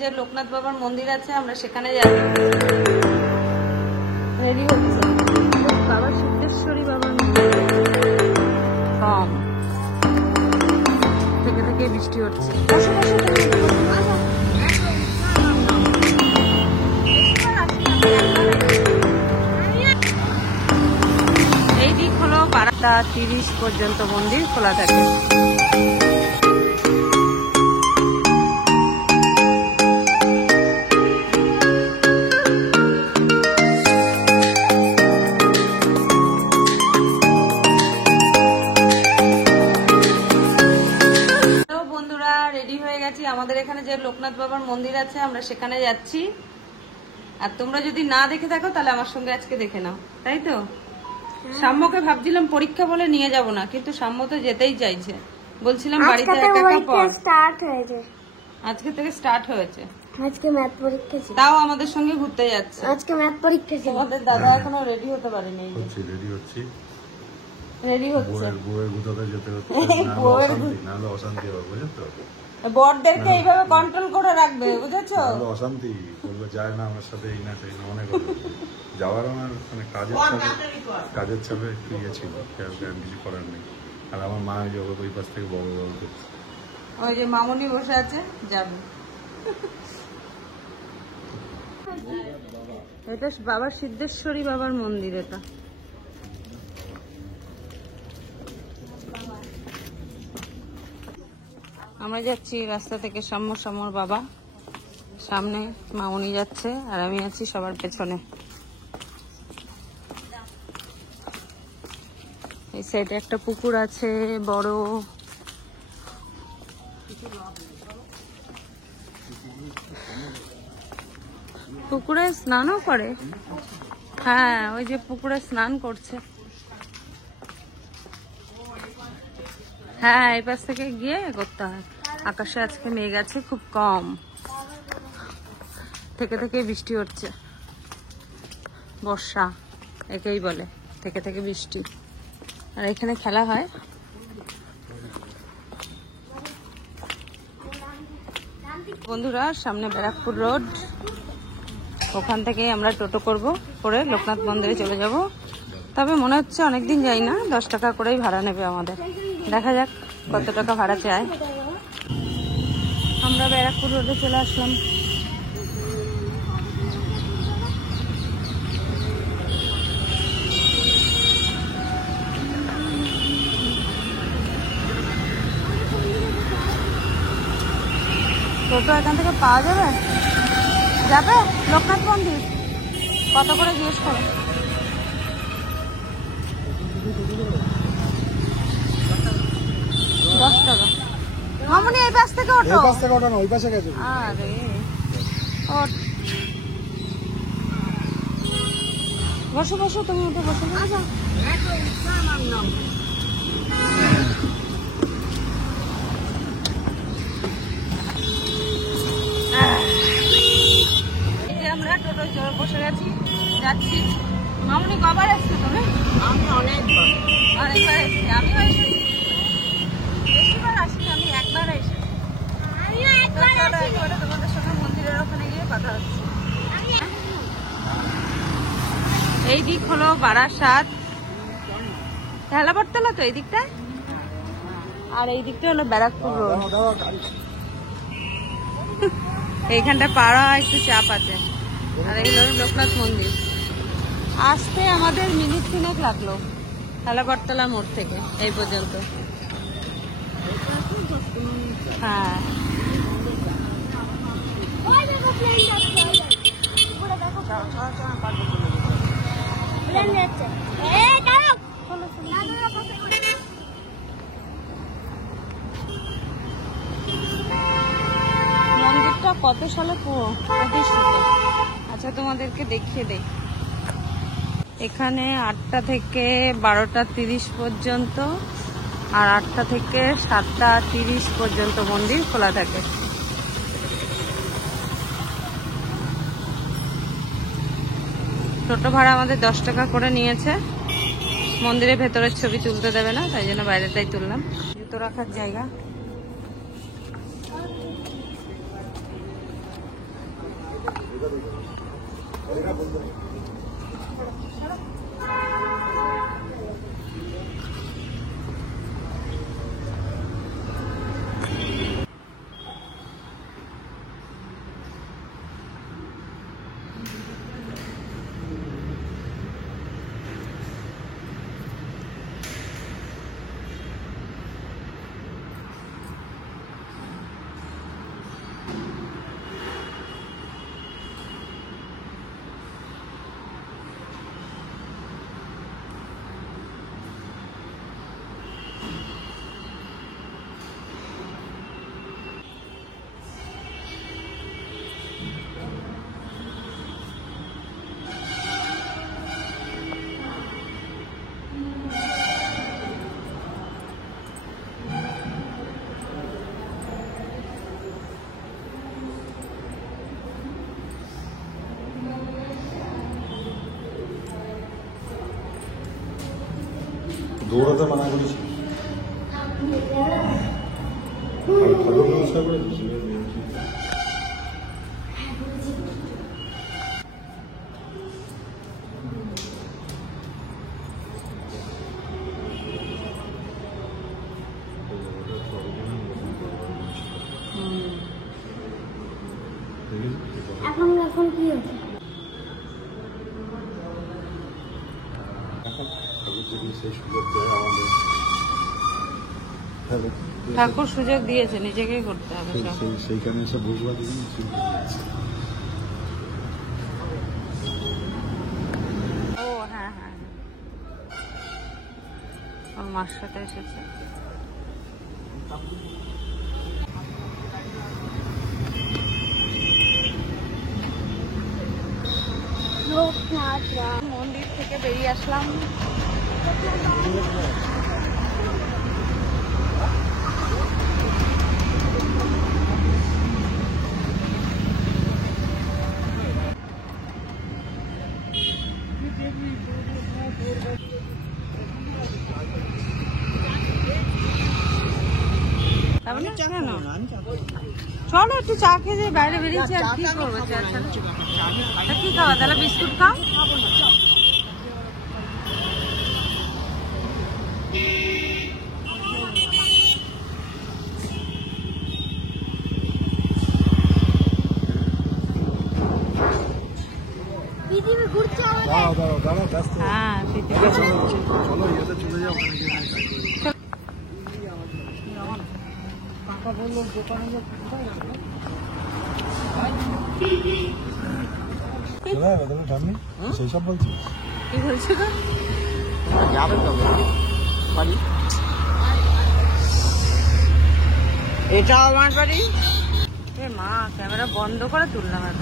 যে লোকনাথ বাবার মন্দির আছে আমরা সেখানে যাচ্ছি। রেডি হচ্ছে বাবা সিদ্ধেশ্বরী বাবার মন্দির। কম থেকে থেকে বৃষ্টি হচ্ছে। এই দিক হলো 12:30 পর্যন্ত মন্দির খোলা থাকে। রেডি হয়ে গেছি, আমাদের এখানে যে লোকনাথ বাবার মন্দির আছে আমরা সেখানে যাচ্ছি। আর তোমরা যদি না দেখে থাকো তাহলে আমার সঙ্গে আজকে দেখে নাও, তাই তো? সাম্যকে ভাবছিলাম পরীক্ষা বলে নিয়ে যাব না, কিন্তু সাম্য তো যেতেই চাইছে। বলছিলাম বাড়িতে একা একা পড়। আজকে থেকে স্টার্ট হয়েছে। আজকে ম্যাথ পরীক্ষা ছিল, তাও আমাদের সঙ্গে ঘুরতে যাচ্ছে। আজকে ম্যাথ পরীক্ষা ছিল। আমাদের দাদা এখনো রেডি হতে পারেনি। রেডি হচ্ছে বরদেরকে এইভাবে কন্ট্রোল করে রাখবে, বুঝেছো? অশান্তি বলবে যায় না আমার সাথে, এই না সেই না, অনেক যাওয়ার আমার মানে কাজের চাপে একটু ইয়ে ছিল, কিছু করার নেই। আর আমার মা যাবো ওই পাশ থেকে বড় বড় করছে, ওই যে মামুনি বসে আছে, যাবে। এটা বাবার সিদ্ধেশ্বরী বাবার মন্দির। এটা আমরা যাচ্ছি রাস্তা থেকে। সাম্যর বাবা সামনে, মামুনি যাচ্ছে আর আমি আছি সবার পেছনে। এই সাইডে একটা পুকুর আছে বড়। পুকুরে স্নানও করে। হ্যাঁ, ওই যে পুকুরে স্নান করছে। হ্যাঁ, এই পাশ থেকে গিয়ে করতে হয়। আকাশে আজকে মেঘ আছে খুব কম, থেকে থেকে বৃষ্টি হচ্ছে। বর্ষা একেই বলে, থেকে থেকে বৃষ্টি। আর এখানে খেলা হয়। বন্ধুরা, সামনে ব্যারাকপুর রোড, ওখান থেকে আমরা টোটো করে লোকনাথ মন্দিরে চলে যাব। তবে মনে হচ্ছে অনেকদিন যাই না, 10 টাকা করেই ভাড়া নেবে আমাদের। দেখা যাক কত টাকা ভাড়া চায়। আমরা ব্যারাকপুর রোডে চলে আসলাম। টোটো এখান থেকে পাওয়া যাবে? যাবে লোকনাথ মন্দির? কত করে জিজ্ঞেস করো। 10 টাকা। মামুনি এই পাশ থেকে ওঠো। এই পাশ থেকে ওঠো না, ওই পাশে গেছে। আরে ওঠ, বসো বসো, তুমি উঠে বসো। আমরা টোটো জোর বসে গেছি, যাচ্ছি। মামুনি কবার এসছো তুমি? আমি অনেকবার এসেছি। আমিও এসেছি, বেশিবার আসিনি, আমি একবার এসেছি। তোমাদের সঙ্গে মন্দিরের ওখানে গিয়ে কথা হচ্ছে। এই দিক হলো বারাসাত, হেলাপড়তলা তো এই দিকটা, আর এই দিকটা হলো ব্যারাকপুর রোড। এইখানটা পাড়া একটু চাপ আছে। আর এই হলো লোকনাথ মন্দির। আসতে আমাদের মিনিট 3 লাগলো হেলাপড়তলা মোড় থেকে এই পর্যন্ত। হ্যাঁ, মন্দিরটা কত সালে প্রতিষ্ঠিত? আচ্ছা, তোমাদেরকে দেখিয়ে দেই। এখানে 8টা থেকে 12:30 পর্যন্ত, আর 8টা থেকে 7:30 পর্যন্ত মন্দির খোলা থাকে। টোটো ভাড়া আমাদের 10 টাকা করে নিয়েছে। মন্দিরের ভেতরের ছবি তুলতে দেবে না, তাই জন্য বাইরেটাই তুললাম। জুতো রাখার জায়গা। দৌড়াতে মানা করেছি ঠাকুর নমস্কার করে এখন এখন কি হচ্ছে? ঠাকুর সুযোগ দিয়েছে, নিজেকেই করতে হবে সব। সেইখানে এসে বসবা ও হ্যাঁ হ্যাঁ, ওর মার সাথে এসেছে। মন্দির থেকে বেরিয়ে আসলাম। চলো একটু চা খেয়ে যাই, বাইরে বেরিয়েছি আর কি করবো। চা ছাড়া তা কি খাওয়া, তাহলে বিস্কুট খাও। পৃথিবী ঘুরছে আমাদের। হ্যাঁ চলো ইয়েতে চলে যাও। সেইসব বলছি কি বলছো গো? যাবে তো বাড়ি, এটা আমার বাড়ি। এ মা, ক্যামেরা বন্ধ করে তুললাম এত।